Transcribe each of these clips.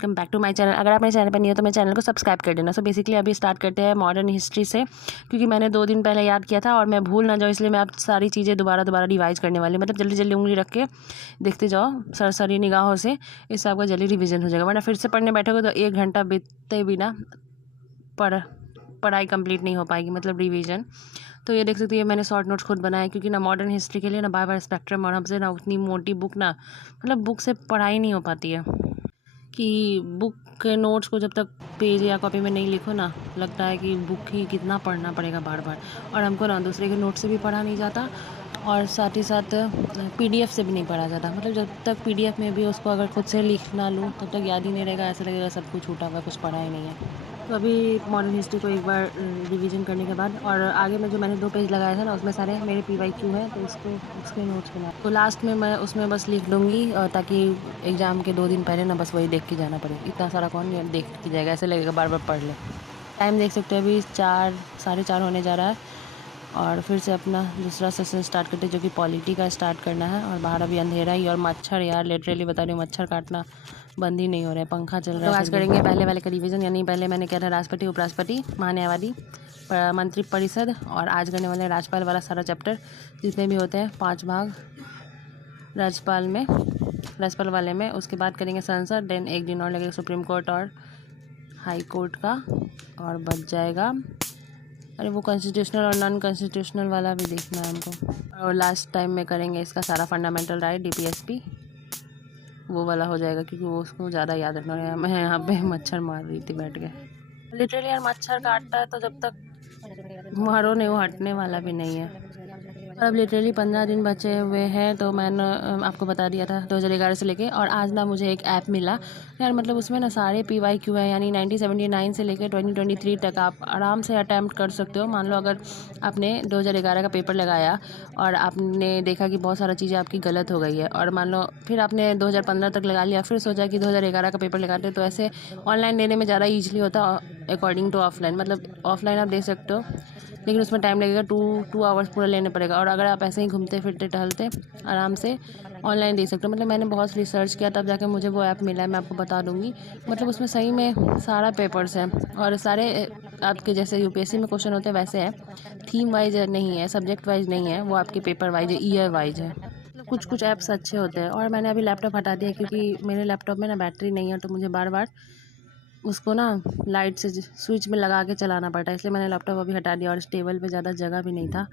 Welcome back to my channel. अगर आप मेरे चैनल पर नहीं हो तो मेरे चैनल को सब्सक्राइब कर देना। सो बेसिकली अभी स्टार्ट करते हैं मॉडर्न हिस्ट्री से, क्योंकि मैंने 2 दिन पहले याद किया था और मैं भूल ना जाऊँ, इसलिए मैं अब सारी चीज़ें दोबारा रिवाइज करने वाली हूँ। मतलब जल्दी जल्दी उंगली रख के देखते जाओ सरसरी निगाहों से, इससे आपका जल्दी रिविजन हो जाएगा। वरना फिर से पढ़ने बैठोगे तो 1 घंटा बीतते बिना पढ़ाई कंप्लीट नहीं हो पाएगी, मतलब रिवीजन। तो ये देख सकते हैं मैंने शॉर्ट नोट्स खुद बनाए, क्योंकि ना मॉडर्न हिस्ट्री के लिए ना बार बार स्पेक्ट्रम और हमसे ना उतनी मोटी बुक ना, मतलब बुक से पढ़ाई नहीं हो पाती है। कि बुक के नोट्स को जब तक पेज या कॉपी में नहीं लिखो ना, लगता है कि बुक ही कितना पढ़ना पड़ेगा बार बार, और हमको ना दूसरे के नोट से भी पढ़ा नहीं जाता और साथ ही साथ पीडीएफ से भी नहीं पढ़ा जाता। मतलब जब तक पीडीएफ में भी उसको अगर खुद से लिख ना लूँ तब तक याद ही नहीं रहेगा, ऐसा लगेगा सब कुछ छूटा हुआ, कुछ पढ़ा ही नहीं है। तो अभी मॉडर्न हिस्ट्री को एक बार रिवीजन करने के बाद, और आगे में जो मैंने 2 पेज लगाया था ना, उसमें सारे मेरे PYQ है, तो इसको उसके नोट्स बना, तो लास्ट में मैं उसमें बस लिख दूँगी, ताकि एग्ज़ाम के 2 दिन पहले ना बस वही देख के जाना पड़े। इतना सारा कौन देख के जाएगा, ऐसे लगेगा बार बार पढ़ ले। टाइम देख सकते हो अभी 4 साढ़े 4 होने जा रहा है, और फिर से अपना दूसरा सेशन स्टार्ट करते हैं, जो कि पॉलिटी का स्टार्ट करना है। और बाहर अभी अंधेरा ही, और मच्छर यार लिटरली बता रही हूँ, मच्छर काटना बंद ही नहीं हो रहा है, पंखा चल रहा है। तो आज करेंगे पहले वाले का रिवीजन, यानी पहले मैंने किया था राष्ट्रपति, उपराष्ट्रपति, महान्यायवादी, मंत्री परिषद, और आज करने वाले राज्यपाल वाला सारा चैप्टर जितने भी होते हैं 5 भाग राज्यपाल वाले में। उसके बाद करेंगे संसद, देन 1 दिन और लगेगा सुप्रीम कोर्ट और हाई कोर्ट का, और बच जाएगा, अरे वो कॉन्स्टिट्यूशनल और नॉन कॉन्स्टिट्यूशनल वाला भी देखना है हमको। और लास्ट टाइम में करेंगे इसका सारा फंडामेंटल राइट, DPSP, वो वाला हो जाएगा, क्योंकि वो उसको ज़्यादा याद रखना है। मैं यहाँ पे मच्छर मार रही थी बैठ के, लिटरली यार मच्छर काटता है तो जब तक मारो नहीं वो हटने वाला भी नहीं है। और अब लिटरली 15 दिन बचे हुए हैं, तो मैंने आपको बता दिया था 2011 से लेके, और आज ना मुझे एक ऐप मिला यार, मतलब उसमें ना सारे PYQ है, यानी 1979 से लेकर 2023 तक आप आराम से अटैम्प्ट कर सकते हो। मान लो अगर आपने 2011 का पेपर लगाया और आपने देखा कि बहुत सारा चीज़ें आपकी गलत हो गई है, और मान लो फिर आपने 2015 तक लगा लिया, फिर सोचा कि 2011 का पेपर लगाते, तो ऐसे ऑनलाइन देने में ज़्यादा ईजिली होता अकॉर्डिंग टू ऑफलाइन। मतलब ऑफलाइन आप दे सकते हो, लेकिन उसमें टाइम लगेगा, 2 आवर्स पूरा लेने पड़ेगा। और अगर आप ऐसे ही घूमते फिरते टहलते आराम से ऑनलाइन दे सकते हो। मतलब मैंने बहुत रिसर्च किया तब जाके मुझे वो ऐप मिला है, मैं आपको बता दूंगी। मतलब उसमें सही में सारा पेपर्स हैं, और सारे आपके जैसे UPSC में क्वेश्चन होते हैं वैसे है, थीम वाइज नहीं है, सब्जेक्ट वाइज नहीं है, वो आपके पेपर वाइज है, ईयर वाइज है। कुछ कुछ ऐप्स अच्छे होते हैं। और मैंने अभी लैपटॉप हटा दिया, क्योंकि मेरे लैपटॉप में ना बैटरी नहीं है, तो मुझे बार बार उसको ना लाइट से स्विच में लगा के चलाना पड़ता है, इसलिए मैंने लैपटॉप अभी हटा दिया। और इस टेबल पे ज़्यादा जगह भी नहीं था,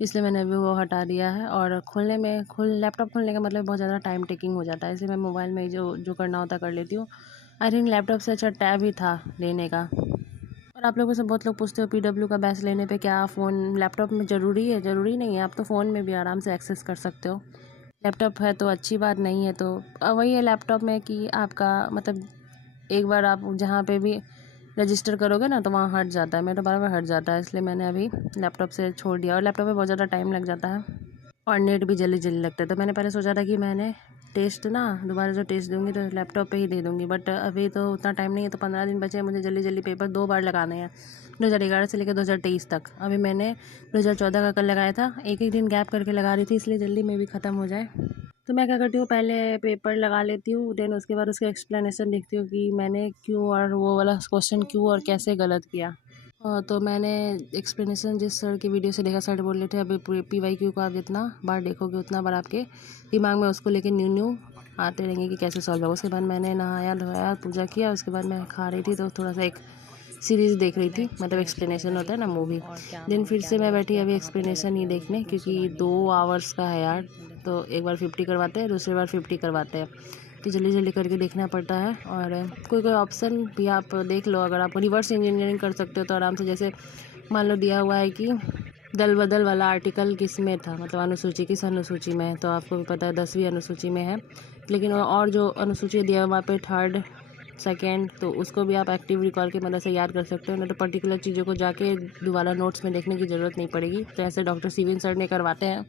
इसलिए मैंने अभी वो हटा दिया है। और लैपटॉप खोलने का मतलब बहुत ज़्यादा टाइम टेकिंग हो जाता है, इसलिए मैं मोबाइल में जो करना होता कर लेती हूँ। आई थिंक लैपटॉप से अच्छा टैब ही था लेने का। और आप लोगों से बहुत लोग पूछते हो PW का बैच लेने पे क्या फ़ोन लैपटॉप में ज़रूरी है? ज़रूरी नहीं है, आप तो फ़ोन में भी आराम से एक्सेस कर सकते हो। लैपटॉप है तो अच्छी बात नहीं है, तो वही है लैपटॉप में कि आपका मतलब एक बार आप जहाँ पे भी रजिस्टर करोगे ना तो वहाँ हट जाता है, मेरा बार हट जाता है, इसलिए मैंने अभी लैपटॉप से छोड़ दिया। और लैपटॉप में बहुत ज़्यादा टाइम लग जाता है, और नेट भी जल्दी जल्दी लगता है। तो मैंने पहले सोचा था कि मैंने टेस्ट ना दोबारा जो टेस्ट दूंगी तो लैपटॉप पे ही दे दूंगी, बट अभी तो उतना टाइम नहीं है, तो 15 दिन बचे हैं, मुझे जल्दी जल्दी पेपर 2 बार लगाने हैं, 2011 से लेकर 2023 तक। अभी मैंने 2014 का कल लगाया था, एक एक दिन गैप करके लगा रही थी, इसलिए जल्दी में भी ख़त्म हो जाए। तो मैं क्या करती हूँ, पहले पेपर लगा लेती हूँ, देन उसके बाद उसका एक्सप्लेनेशन देखती हूँ कि मैंने क्यों और वो वाला क्वेश्चन क्यों और कैसे गलत किया। तो मैंने एक्सप्लेनेशन जिस सर की वीडियो से देखा, सर बोल रहे थे अभी PYQ को आप जितना बार देखोगे उतना बार आपके दिमाग में उसको लेके न्यू आते रहेंगे कि कैसे सॉल्व होगा। उसके बाद मैंने नहाया धोया पूजा किया, उसके बाद मैं खा रही थी, तो थोड़ा सा एक सीरीज़ देख रही थी, मतलब एक्सप्लेनेशन होता है ना मूवी। देन फिर से मैं बैठी अभी एक्सप्लेनेशन ही देखने, क्योंकि 2 आवर्स का है यार, तो एक बार 50 करवाते हैं, दूसरी बार 50 करवाते हैं, तो जल्दी जल्दी करके देखना पड़ता है। और कोई कोई ऑप्शन भी आप देख लो, अगर आप रिवर्स इंजीनियरिंग कर सकते हो तो आराम से। जैसे मान लो दिया हुआ है कि दल बदल वाला आर्टिकल किस में था, मतलब अनुसूची किस अनुसूची में है, तो आपको भी पता है 10वीं अनुसूची में है, लेकिन और जो अनुसूची दिया हुआ पे 3rd 2nd, तो उसको भी आप एक्टिव रिकॉल की मदद से याद कर सकते हो, ना तो पर्टिकुलर चीज़ों को जाके दोबारा नोट्स में देखने की ज़रूरत नहीं पड़ेगी। तो ऐसे डॉक्टर सीविन सर ने करवाते हैं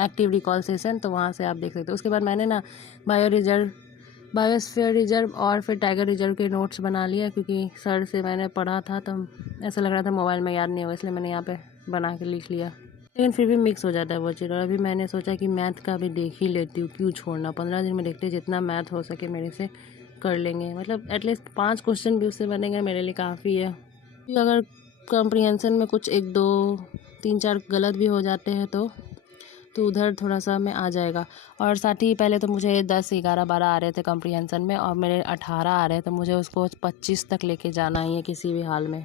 एक्टिव रिकॉल सेशन, तो वहाँ से आप देख सकते हो। उसके बाद मैंने ना बायोस्फीयर रिजर्व और फिर टाइगर रिजर्व के नोट्स बना लिया, क्योंकि सर से मैंने पढ़ा था तो ऐसा लग रहा था मोबाइल में याद नहीं होगा, इसलिए मैंने यहाँ पे बना के लिख लिया, लेकिन फिर भी मिक्स हो जाता है वो चीज़। और अभी मैंने सोचा कि मैथ का भी देख ही लेती हूँ, क्यों छोड़ना, 15 दिन में देखते जितना मैथ हो सके मेरे से कर लेंगे, मतलब एटलीस्ट 5 क्वेश्चन भी उससे बनेंगे मेरे लिए काफ़ी है। अगर कॉम्प्रिहेंशन में कुछ 1 2 3 4 गलत भी हो जाते हैं तो उधर थोड़ा सा में आ जाएगा। और साथ ही पहले तो मुझे 10 11 12 आ रहे थे कॉम्प्रिहेंशन में, और मेरे 18 आ रहे थे, मुझे उसको 25 तक लेके जाना ही है किसी भी हाल में।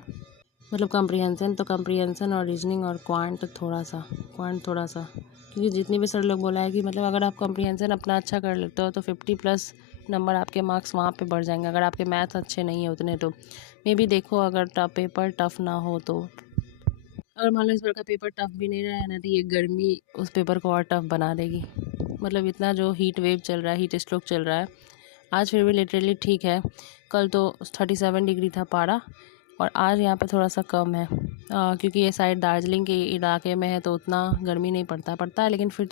मतलब कॉम्प्रिहेंशन और रीजनिंग और क्वांट थोड़ा सा क्योंकि जितनी भी सर लोग बोला है कि मतलब अगर आप कॉम्प्रिहेंशन अपना अच्छा कर लेते हो तो 50+ नंबर आपके मार्क्स वहाँ पे बढ़ जाएंगे। अगर आपके मैथ अच्छे नहीं है उतने तो मे बी देखो, अगर पेपर टफ ना हो तो। अगर मान लो इस बार का पेपर टफ भी नहीं रहा है ना, तो ये गर्मी उस पेपर को और टफ बना देगी। मतलब इतना जो हीट वेव चल रहा है, हीट स्ट्रोक चल रहा है, आज फिर भी लिटरली ठीक है। कल तो 37 डिग्री था पारा, और आज यहाँ पे थोड़ा सा कम है, क्योंकि ये साइड दार्जिलिंग के इलाके में है तो उतना गर्मी नहीं पड़ता है, लेकिन फिर